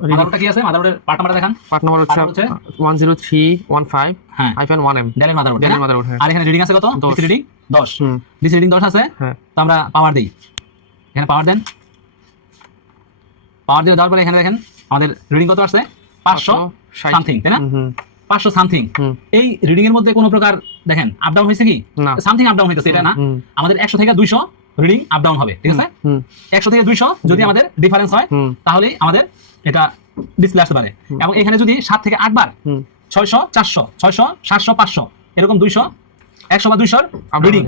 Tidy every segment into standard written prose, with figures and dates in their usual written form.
মাদারবোর্ডটা কি আছে, মাদারবোর্ডের part number দেখান। পার্ট নাম্বার হচ্ছে 10315 -1M ডেলের মাদারবোর্ড। ডেলের মাদারবোর্ড। আর এখানে রিডিং আছে কত? DC reading 10। ডিসি রিডিং 10 আছে। তো আমরা পাওয়ার দিই, এখানে পাওয়ার দেন। পাওয়ার দিয়ে দেওয়ার পরে এখানে দেখেন আমাদের রিডিং কত আসছে, 500 সামথিং, তাই না? 500 সামথিং। এই রিডিং এর মধ্যে কোনো প্রকার দেখেন আপ ডাউন হয়েছে কি? সামথিং আপ ডাউন হইতেছে, এটা না। আমাদের 100 থেকে 200 রিডিং আপ ডাউন হবে, ঠিক আছে? 100 থেকে 200 যদি আমাদের ডিফারেন্স হয় তাহলে আমাদের এটা ডিসপ্লে আসতে পারে। এবং এখানে যদি 7 থেকে 8 বার 600 400 600 700 500 এরকম 200 100 বা 200 রিডিং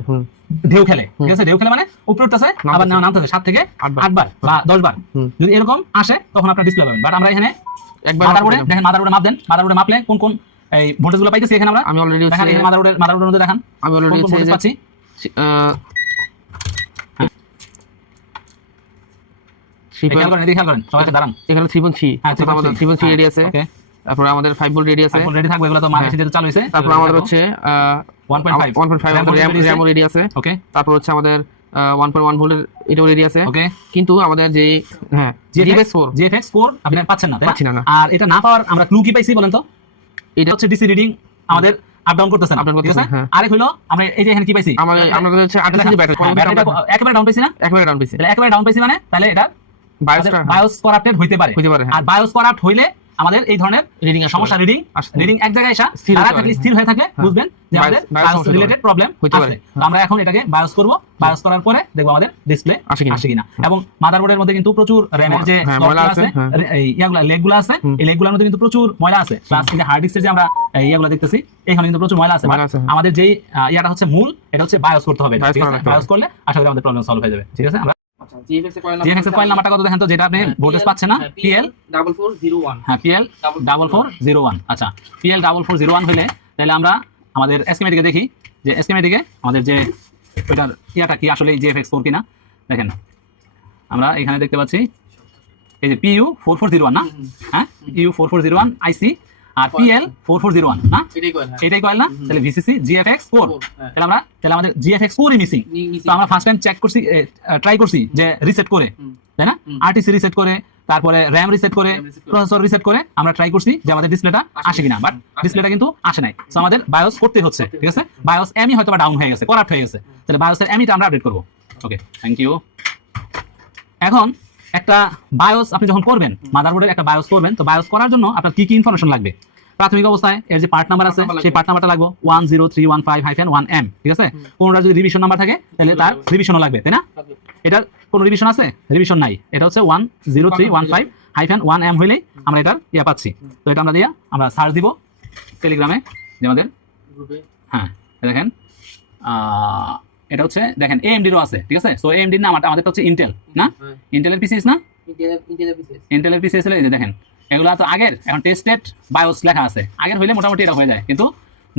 ঢেউ খেলে, ঠিক আছে? ঢেউ খেলে মানে উপরে উঠতেছে আবার নামতেছে 7 থেকে 8 বার বা 10 বার যদি এরকম আসে তখন আপনার ডিসপ্লে পাবেন। বাট আমরা এখানে একবার মাদারবোর্ডে দেখেন, মাদারবোর্ডে মাপ দেন। মাদারবোর্ডে মাপলে কোন কোন এই ভোল্টেজগুলো পাইতেছি এখানে আমরা। আমি অলরেডি দেখেন এখানে মাদারবোর্ডের মধ্যে দেখান আমি অলরেডি ভোল্টেজ পাচ্ছি। খেয়াল করেন সবাই দাঁড়ান। এখানে 3.3, হ্যাঁ 3.3 রেডি আছে। তারপরে আমাদের 5 ভোল্ট রেডি আছে, 5 ভোল্ট রেডি থাকবে, এগুলো তো মার্কেটে যেটা চালু হইছে। তারপর আমাদের হচ্ছে 1.5 র‍্যাম রেডি আছে। ওকে। তারপর হচ্ছে আমাদের 1.1 ভোল্টের এটাও রেডি আছে। ওকে। কিন্তু আমাদের যে GFX4 আপনি পাচ্ছেন না, তাই না? আর এটা না পাওয়ার আমরা ক্লু কি পাইছি বলেন তো? এটা হচ্ছে ডিসি রিডিং আমাদের আপ ডাউন করতেছে না, ঠিক আছে? আরেক হলো আমরা এই যে এখানে কি পাইছি, আমাদের হচ্ছে 28 জি ব্যাটারি। ব্যাটারিটা একেবারে ডাউন পাইছি না? একেবারে ডাউন পাইছি। তাহলে একেবারে ডাউন পাইছি মানে তাহলে এটা বায়োস করাপ্টেড হইতে পারে। আর বায়োস করাপ্ট হইলে আমাদের এই ধরনের সমস্যা রিডিং এক জায়গায় এসে স্থির হয়ে থাকে, বুঝবেন যে আমাদের বায়োস রিলেটেড প্রবলেম আছে। তো আমরা এখন এটাকে বায়োস করব, বায়োস করার পরে দেখব আমাদের ডিসপ্লে আসে কিনা। এবং মাদারবোর্ডের মধ্যে কিন্তু প্রচুর র‍্যামের যে ময়লা আছে, এই ইয়াগুলা লেগগুলো আছে, এই লেগগুলোর মধ্যে কিন্তু প্রচুর ময়লা আছে। প্লাস এই যে হার্ড ডিস্কের যে আমরা ইয়াগুলো দেখতেছি এখানে কিন্তু প্রচুর ময়লা আছে। আমাদের যেই ইয়াটা হচ্ছে মূল, এটা হচ্ছে বায়োস করতে হবে, ঠিক আছে? বায়োস করলে আশা করি আমাদের প্রবলেম সলভ হয়ে যাবে, ঠিক আছে? আমরা GFX এর কয়েল নাম্বারটা কত দেখেন তো, যেটা আপনি ভোল্টেজ পাচ্ছেন না, PL4401। হ্যাঁ PL4401। আচ্ছা PL4401 হলে তাহলে আমরা আমাদের স্কিমেটিকে দেখি যে স্কিমেটিকে আমাদের যে ওইটার ইয়াটা কি আসলে GFX4 কিনা। দেখেন আমরা এখানে দেখতে পাচ্ছি এই যে PU4401 না, হ্যাঁ PU4401 আইসি আর PL4401 না, এটাই কয়েল না? তাহলে VCC GFX4। তাহলে আমাদের GFX4 ই মিসিং। তো আমরা ফার্স্ট টাইম চেক করছি, ট্রাই করছি যে রিসেট করে, তাই না? RTC রিসেট করে, তারপরে RAM রিসেট করে, প্রসেসর রিসেট করে আমরা ট্রাই করছি যে আমাদের ডিসপ্লেটা আসে কিনা। বাট ডিসপ্লেটা কিন্তু আসে নাই। সো আমাদের বায়োস করতে হচ্ছে, ঠিক আছে? বায়োস এমই হয়তো ডাউন হয়ে গেছে, করাপ্ট হয়ে গেছে। তাহলে বায়োসের এমইটা আমরা আপডেট করব। ওকে, থ্যাংক ইউ। এখন একটা বায়োস আপনি যখন করবেন, মাদারবোর্ডের একটা বায়োস করবেন, তো বায়োস করার জন্য আপনার কি কি ইনফরমেশন লাগবে? প্রাথমিক অবস্থায় এর যে পার্ট নাম্বার আছে সেই পার্ট নাম্বারটা লাগবে 10315-1M, ঠিক আছে? কোনটা যদি রিভিশন নাম্বার থাকে তাহলে তার রিভিশনও লাগবে, তাই না? এটার কোনো রিভিশন আছে? রিভিশন নাই। এটা হচ্ছে 10315-1M হইলেই আমরা এটার ইয়া পাচ্ছি। তো এটা আমরা আমরা সার্চ দিব টেলিগ্রামে যে আমাদের গ্রুপে। হ্যাঁ দেখেন এটা হচ্ছে দেখেন AMD-রও আছে, ঠিক আছে? সো AMD-র নাম আমাদের হচ্ছে ইন্টেল না, ইন্টেলের পিসিএস না, ইন্টেলের পিসিএস হলে এই যে দেখেন এগুলা তো আগের, এখন টেস্টেড বায়োস লেখা আছে। আগের হইলে মোটামুটি এটা হয়ে যায়, কিন্তু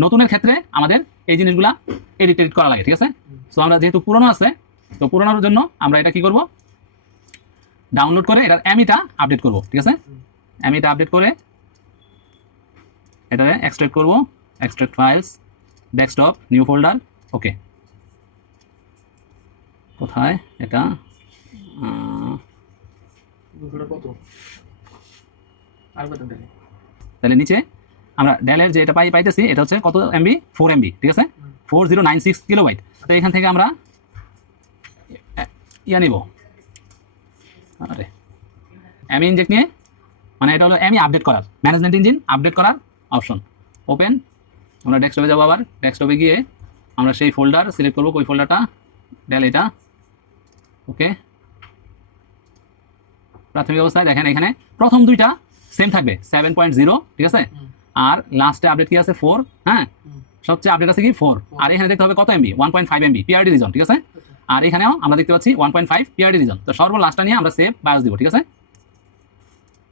নতুনের ক্ষেত্রে আমাদের এই জিনিসগুলা এডিট করা লাগে, ঠিক আছে? সো আমরা যেহেতু পুরনো আছে, তো পুরনোর জন্য আমরা এটা কি করব, ডাউনলোড করে এটার এমইটা আপডেট করব, ঠিক আছে? এমইটা আপডেট করে এটা এক্সট্রাক্ট করব, extract files, desktop, new folder. Okay, কোথায় এটা? তাহলে নিচে আমরা ডেলের যে এটা পাইতেছি এটা হচ্ছে কত MB? 4 MB, ঠিক আছে? 4096 কিলোবাইট। তো এখান থেকে আমরা ইয়া নিব, আরে এমই ইনজেক্ট নিয়ে, মানে এটা হলো এমই আপডেট করার, ম্যানেজমেন্ট ইঞ্জিন আপডেট করার অপশন। ওপেন, আমরা ডেস্কটপে যাবো, আবার ডেস্কটপে গিয়ে আমরা সেই ফোল্ডার সিলেক্ট করবো, ওই ফোল্ডারটা ডেল এটা। ওকে, প্রাথমিক অবস্থায় দেখেন এখানে প্রথম দুইটা সেম থাকবে 7.0, ঠিক আছে? আর লাস্টে আপডেট কি আছে 4, হ্যাঁ সবচেয়ে আপডেট আছে কি 4। আর এখানে দেখতে হবে কত MB? 1.5 MB PRD রিজন, ঠিক আছে? আর এখানেও আমরা দেখতে পাচ্ছি 1.5 PRD রিজন। তো সর্বলাস্টটা নিয়ে আমরা সেভ বায়োস দিব, ঠিক আছে?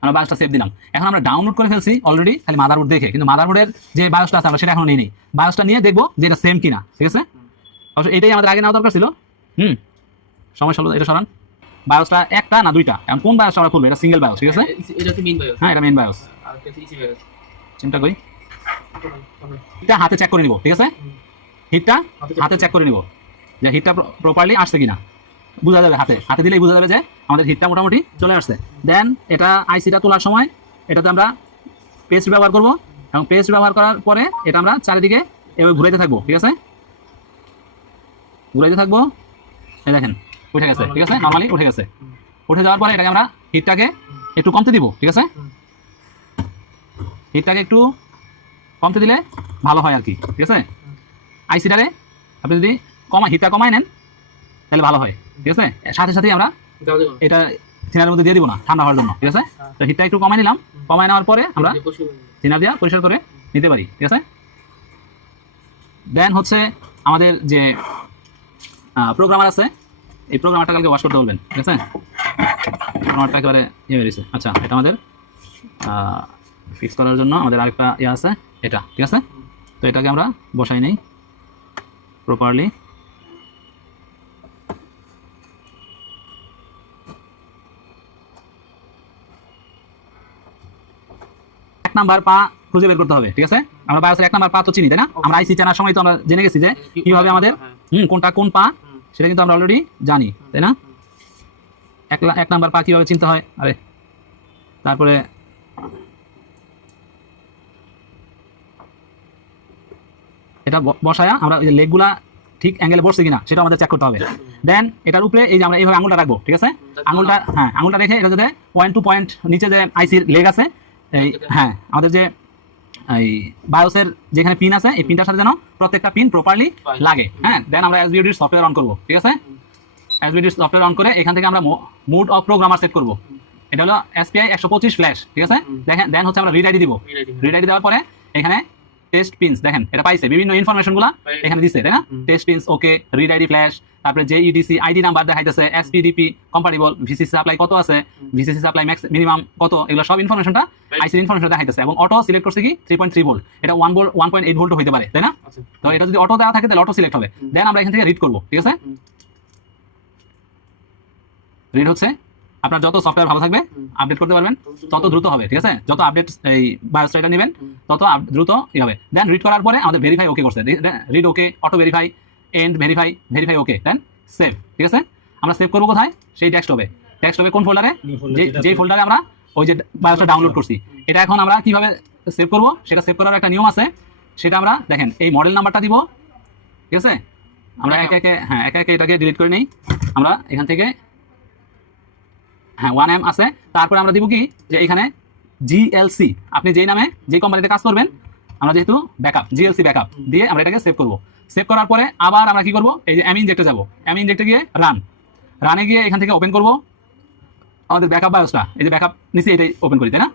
আমরা বায়োসটা সেভ দিলাম। এখন আমরা ডাউনলোড করে ফেলছি অলরেডি, খালি মাদারবোর্ড দেখে, কিন্তু মাদারবোর্ডের যে বায়োসটা আছে আমরা সেটা এখনো নিই। বায়োসটা নিয়ে দেখবো যে এটা সেম কিনা, ঠিক আছে? অবশ্য এটাই আমাদের আগে নেওয়া দরকার ছিল। সমস্যা হলো এটা সরান। বায়োসটা একটা না দুইটা, এখন কোন বায়োসটা আমরা খুলবো? এটা সিঙ্গেল বায়োস, ঠিক আছে? এটা কি মেইন বায়োস? হ্যাঁ এটা মেইন বায়োস। আর এটা ইসি বায়োস। চিন্তা কই হিটটা হাতে চেক করে নিব, ঠিক আছে? হিটটা হাতে চেক করে নিব যে হিটটা প্রপারলি আসছে কিনা। বোঝা যাবে, হাতে দিলেই বোঝা যাবে যে আমাদের হিটটা মোটামুটি চলে আসছে। দেন এটা আইসিটা তোলার সময় এটাতে আমরা পেস্ট ব্যবহার করব, এবং পেস্ট ব্যবহার করার পরে এটা আমরা চারিদিকে এভাবে ঘুরাইতে থাকবো, ঠিক আছে? ঘুরাইতে থাকবো, এই দেখেন উঠে গেছে, ঠিক আছে? নরমালি উঠে গেছে। উঠে যাওয়ার পরে এটাকে আমরা হিটটাকে একটু কমতে দিব, ঠিক আছে? হিটটাকে একটু কমতে দিলে ভালো হয় আর কি, ঠিক আছে? আইসিটারে আপনি যদি হিটটা কমায় নেন তাহলে ভালো হয়, ঠিক আছে? সাথে সাথেই আমরা এটা থিনারের মধ্যে দিয়ে দিব না, ঠান্ডা হওয়ার জন্য, ঠিক আছে? তো হিটটা একটু কমাই নিলাম, কমায় নেওয়ার পরে আমরা থিনার দিয়ে পরিষ্কার করে নিতে পারি, ঠিক আছে? দেন হচ্ছে আমাদের যে প্রোগ্রামার আছে, এই প্রোগ্রামারটা কালকে ওয়াশ করতে বলবেন, ঠিক আছে? প্রোগ্রামারটা একেবারে ইয়ে বেরিয়েছে। আচ্ছা, এটা আমাদের ফিক্স করার জন্য আমাদের আরেকটা ইয়ে আছে, এটা, ঠিক আছে? তো এটাকে আমরা বসাই নেই প্রপারলি। এক নাম্বার পা খুঁজে বের করতে হবে, ঠিক আছে? আমরা বায়োসের এক নাম্বার পা তো চিনি, তাই না? আমরা আইসি চেনার সময় তো আমরা জেনে গেছি যে কিভাবে আমাদের কোনটা কোন পা সেটা কিন্তু আমরা অলরেডি জানি, তাই না? এক নাম্বার পা কিভাবে চিনতে হয়, আরে তারপরে এটা বসায়া আমরা এই যে লেগগুলা ঠিক অ্যাঙ্গেলে বসছে কিনা সেটা আমাদের চেক করতে হবে। দেন এটার উপরে এই যে আমরা এইভাবে আঙুলটা রাখবো, ঠিক আছে? আঙুলটা রেখে এটা যাতে পয়েন্ট টু পয়েন্ট নিচে যে আইসির লেগ আছে, এই আমাদের যে এই বায়োসের যেখানে পিন আছে এই পিনটার সাথে যেন প্রত্যেকটা পিন প্রপারলি লাগে। দেন আমরা এসবিওডির সফটওয়্যার অন করবো, ঠিক আছে? এসবিওডির সফটওয়্যার অন করে এখান থেকে আমরা মোড অফ প্রোগ্রামার সেট করবো। এটা হলো SPI 125 ফ্ল্যাশ, ঠিক আছে? দেখেন দেন হচ্ছে আমরা রিড আইডি দিব। রিড আইডি দেওয়ার পরে এখানে টেস্ট পিনস দেখেন এটা পাইছে, বিভিন্ন ইনফরমেশনগুলো এখানে দিচ্ছে, তাই না? টেস্ট পিনস ওকে, রিড আইডি ফ্ল্যাশ, তারপরে JEDC আইডি নাম্বার দেখাইতেছে, SPDP কম্পাটিবল, VCC সাপ্লাই কত আছে, VCC সাপ্লাই ম্যাক্স মিনিমাম কত, এগুলো সব ইনফরমেশনটা আইসির ইনফরমেশন দেখাইতেছে। এবং অটো সিলেক্ট করছে কি 3.3 ভোল্ট, এটা 1.8 ভোল্ট হতে পারে, তাই না? তো এটা যদি অটো দেওয়া থাকে তাহলে অটো সিলেক্ট হবে। দেন আমরা এখান থেকে রিড করব, ঠিক আছে? রিড হচ্ছে, আপনার যত সফটওয়্যার ভালো থাকবে আপডেট করতে পারবেন তত দ্রুত হবে, ঠিক আছে? যত আপডেট এই বায়োসটা নেবেন তত দ্রুত হবে। দেন রিড করার পরে আমাদের ভেরিফাই ওকে করছে, read okay, auto verify, and verify okay, then save, ঠিক আছে? আমরা সেভ করবো কোথায়? সেই ডেস্কটপে কোন ফোল্ডারে? যেই ফোল্ডারে আমরা ওই যে বায়োসটা ডাউনলোড করছি। এটা এখন আমরা কিভাবে সেভ করব সেটা সেভ করার একটা নিয়ম আছে, সেটা আমরা দেখেন এই মডেল নাম্বারটা দিব, ঠিক আছে? আমরা একে একে এটাকে ডিলিট করে নেই। আমরা এখান থেকে 1M আছে, তারপরে আমরা দিব কি যে এখানে GLC, আপনি যেই নামে যে কোম্পানিতে কাজ করবেন, আমরা যেহেতু ব্যাকআপ GLC ব্যাকআপ দিয়ে আমরা এটাকে সেভ করব। সেভ করার পরে আবার আমরা কি করব, এই যে ইনজেক্টে যাব, ইনজেক্টে গিয়ে রানে গিয়ে এখান থেকে ওপেন করব আমাদের ব্যাকআপ বায়োসটা। এই যে ব্যাকআপ নিচে এটাই ওপেন করি, তাই না?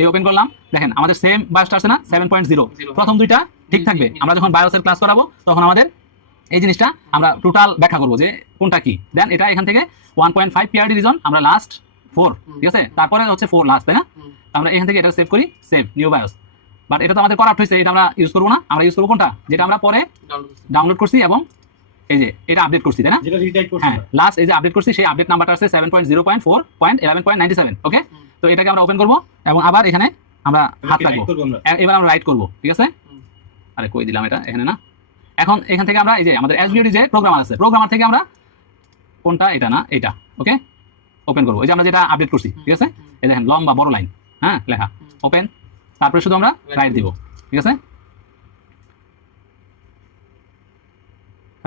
এই ওপেন করলাম, দেখেন আমাদের সেম বায়োসটা আছে না 7.0, প্রথম দুইটা ঠিক থাকবে। আমরা যখন বায়োসের ক্লাস করাবো তখন আমাদের এই জিনিসটা আমরা টোটাল ব্যাখ্যা করবো যে কোনটা কি। দেন এটা এখান থেকে 1.5 PRD রিজন, আমরা লাস্ট 4, ঠিক আছে? তারপরে হচ্ছে 4 লাস্ট, তাই না? আমরা এখান থেকে এটা সেভ করি, সেভ নিউ বায়োস। বাট এটা তো আমাদের করাপ্ট হয়েছে, এটা আমরা ইউজ করবো না। আমরা ইউজ করবো কোনটা, যেটা আমরা পরে ডাউনলোড করছি এবং এই যে এটা আপডেট করছি, তাই না? লাস্ট এই যে আপডেট করছি সেই আপডেট নাম্বারটা আছে 7.0.4.11.97, ওকে? তো এটাকে আমরা ওপেন করবো এবং আবার এখানে আমরা হাত রাখবো, এবার আমরা রাইট করবো, ঠিক আছে? আরে কই দিলাম এটা, এখানে না। এখন এখান থেকে আমরা এই যে আমাদের এসবিওডি যে প্রোগ্রামার আছে, প্রোগ্রামার থেকে আমরা কোনটা, এটা না এটা, ওকে? ওপেন করবো, এই যে আমরা যেটা আপডেট করছি, ঠিক আছে? এই দেখেন লম্বা বড় লাইন লেখা, ওপেন, তারপরে শুধু আমরা রাইট দিব, ঠিক আছে?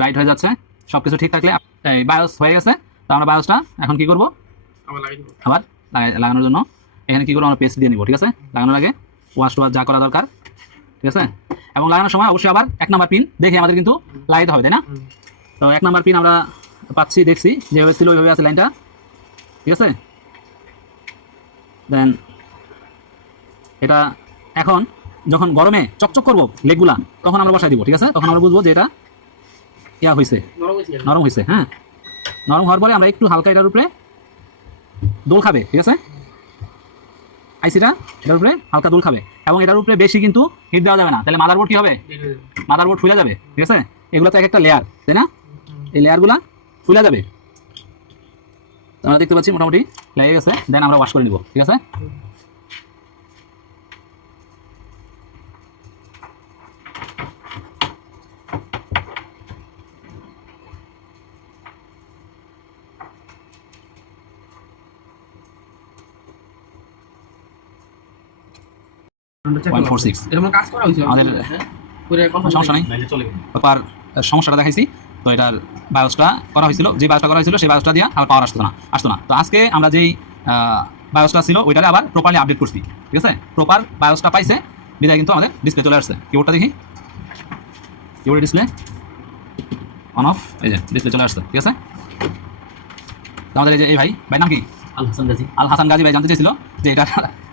রাইট হয়ে যাচ্ছে, সবকিছু ঠিক থাকলে এই বায়োস হয়ে গেছে। তো আমরা বায়োসটা এখন কি করবো, আবার লাগানোর জন্য এখানে কি করবো, আমরা পেস্ট দিয়ে নিব, ঠিক আছে? লাগানোর আগে ওয়াশ যা করা দরকার, ঠিক আছে? এবং লাগানোর সময় অবশ্যই আবার 1 নাম্বার পিন দেখে আমাদের কিন্তু লাগাইতে হবে, তাই না? তো 1 নাম্বার পিন আমরা পাচ্ছি, দেখছি যেভাবে ছিল ওইভাবে আছে লাইনটা, ঠিক আছে? দেন এটা এখন যখন গরমে চকচক করবো লেগগুলা তখন আমরা বসাই দিব, ঠিক আছে? তখন আমরা বুঝবো যে এটা হয়েছে, নরম হয়েছে। নরম হওয়ার পরে আমরা একটু হালকা এটার উপরে দোল খাবে, ঠিক আছে? আইসিটা এটার উপরে হালকা দোল খাবে এবং এটার উপরে বেশি কিন্তু হিট দেওয়া যাবে না, তাহলে মাদারবোর্ড কি হবে, মাদারবোর্ড ফুলে যাবে, ঠিক আছে? এগুলো তো একটা লেয়ার, তাই না? এই লেয়ারগুলা ফুলে যাবে। আমরা দেখতে পাচ্ছি মোটামুটি লেগে গেছে। দেন আমরা ওয়াশ করে নিব, ঠিক আছে? 0.46 এরকম কাজ করা হয়েছে আমাদের সমস্যা নেই পাওয়ার সমস্যাটা দেখাইছি। তো এটার বায়োসটা করা হয়েছিল, যে বায়োসটা করা হয়েছিল সেই বায়োসটা দিয়ে আর পাওয়ার আসতো না। তো আজকে আমরা যেই বায়োসটা ছিল ওইটারে আবার প্রপারলি আপডেট করছি, ঠিক আছে। প্রপার বায়োসটা পাইছে বিদায় কিন্তু আমাদের ডিসপ্লে চলে আসছে। কিবোর্ডটা দেখি, কিবোর্ড ডিসপ্লে অন অফ, এই যে ডিসপ্লে চলে আসছে, ঠিক আছে। তো আমাদের এই যে এই ভাই নাম কি? আল হাসান গাজী ভাই জানতে চেয়েছিল যে এটা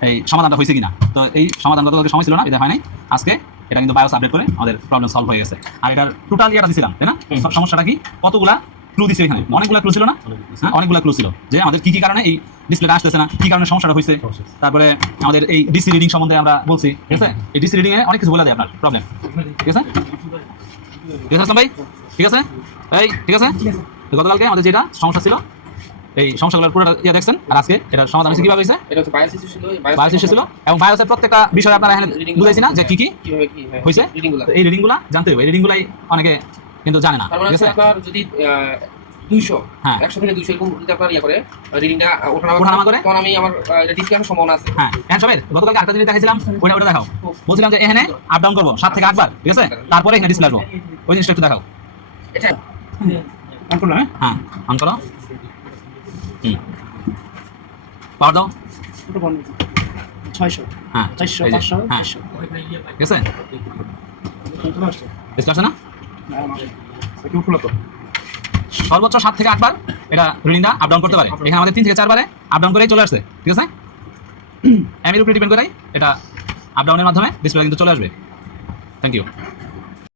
এই সমাধানটা হয়েছে কিনা। তো এই সমাধান গত সময় ছিল না, এটা হয় নাই। আজকে এটা কিন্তু বায়োস আপডেট করে আমাদের প্রবলেম সলভ হয়ে গেছে। আর এটার টোটাল ইয়েটা দিছিলাম, তাই না? সব সমস্যাটা কি, কতগুলা ক্লু দিছে এখানে, অনেকগুলা ক্লু ছিল না? হ্যাঁ, অনেকগুলা ক্লু ছিল যে আমাদের কি কারণে এই ডিসপ্লেটা আসতেছে না, কি কারণে সমস্যাটা হয়েছে। তারপরে আমাদের এই ডিসি রিডিং সম্বন্ধে আমরা বলছি, ঠিক আছে। এই ডিসি রিডিং এ অনেক কিছু বলে দেয় আপনার প্রবলেম, ঠিক আছে। ঠিক আছে আসলাম ভাই, ঠিক আছে। এই ঠিক আছে, গতকালকে আমাদের যেটা সমস্যা ছিল এই সমস্যাগুলোর পুরোটা ইয়ে দেখছেন। আর আজকে এটার সমাধান হচ্ছে কিভাবে হয়েছে, বায়োস ইস্যু ছিল এবং বায়োসের প্রত্যেকটা বিষয় আপনারা এখানে বুঝাইছি না যে কি হয়েছে। এই রিডিংগুলো জানতে হবে, এই রিডিংগুলাই অনেকে কিন্তু জানে না, ঠিক আছে। আপনার যদি 200 হ্যাঁ 100 থেকে 200 এরকম যদি আপনার ইয়া করে রিডিংটা ওঠানামা করে, তখন আমি আমার এটা ডিসকাশনের সম্ভাবনা আছে। হ্যাঁ এখন সবের গতকালকে আরেকটা জিনিস দেখাইছিলাম, ওটা দেখাও। বলছিলাম যে এখানে আপ ডাউন করবো 7 থেকে 8 বার, ঠিক আছে। তারপরে এখানে ডিসপ্লে আসবো, ওই জিনিসটা একটু দেখাও। এটা অন করো, হ্যাঁ অন করো, পাওয়ার দাও 600 হ্যাঁ 400 এই যে, 500 হ্যাঁ 500 ঠিক আছে। ডিসপ্লে আসছে না? সর্বোচ্চ 7 থেকে 8 বার এটা রিডিংটা আপ ডাউন করতে পারে। এখানে আমাদের 3 থেকে 4 বারে আপ ডাউন করেই চলে আসছে, ঠিক আছে। এর উপরে ডিপেন্ড করে এটা আপ ডাউনের মাধ্যমে ডিসপ্লে কিন্তু চলে আসবে। Thank you.